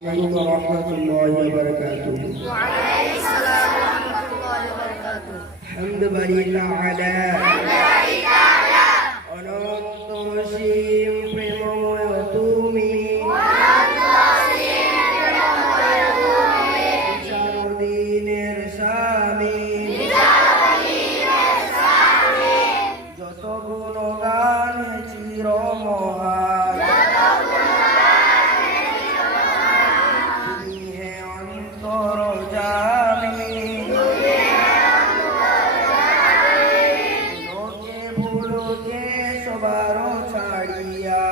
عليكم ورحمة الله وبركاته وعليكم السلام ورحمة الله وبركاته الحمد لله على অনন্ত সীম প্রেমময় তুমি বিচারদিনের স্বামী যত লোকে ভুলোকে সবার ছাড়িয়া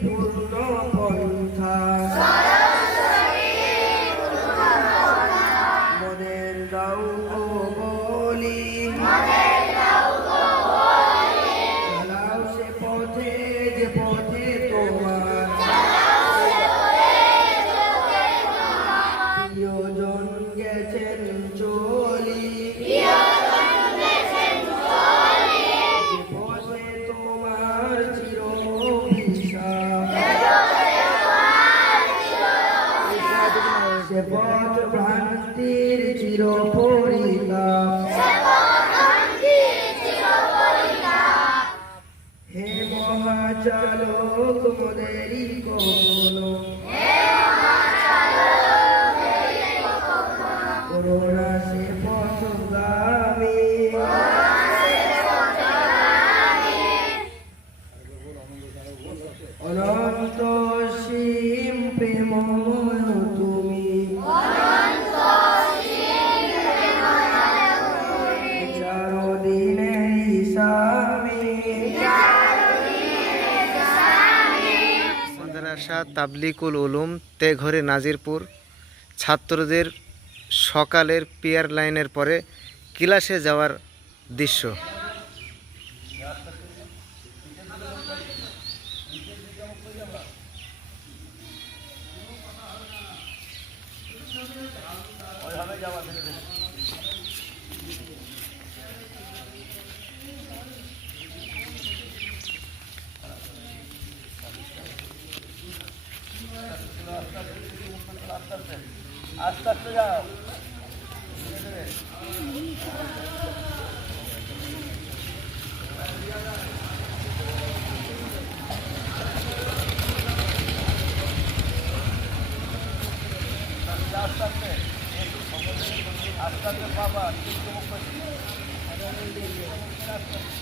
পূর্ণ পন্থা মনের গো বলি। সে পথে যে পথে তোমার সে পথ ভ্রান্তির চির হে মহাচালক মোদেরি কখনো। করোনা সে পথগামী। অনন্ত মাদ্রাসা তাবলিকুল উলুম তেঘরে নাজিরপুর। ছাত্রদের সকালের পিয়ার লাইনের পরে ক্লাসে যাওয়ার দৃশ্য। যাওয়া আস্তে আস্তে আস্তে আস্তে যাও আস্তে আস্তে আস্তে আস্তে বাবা আস্তে আস্তে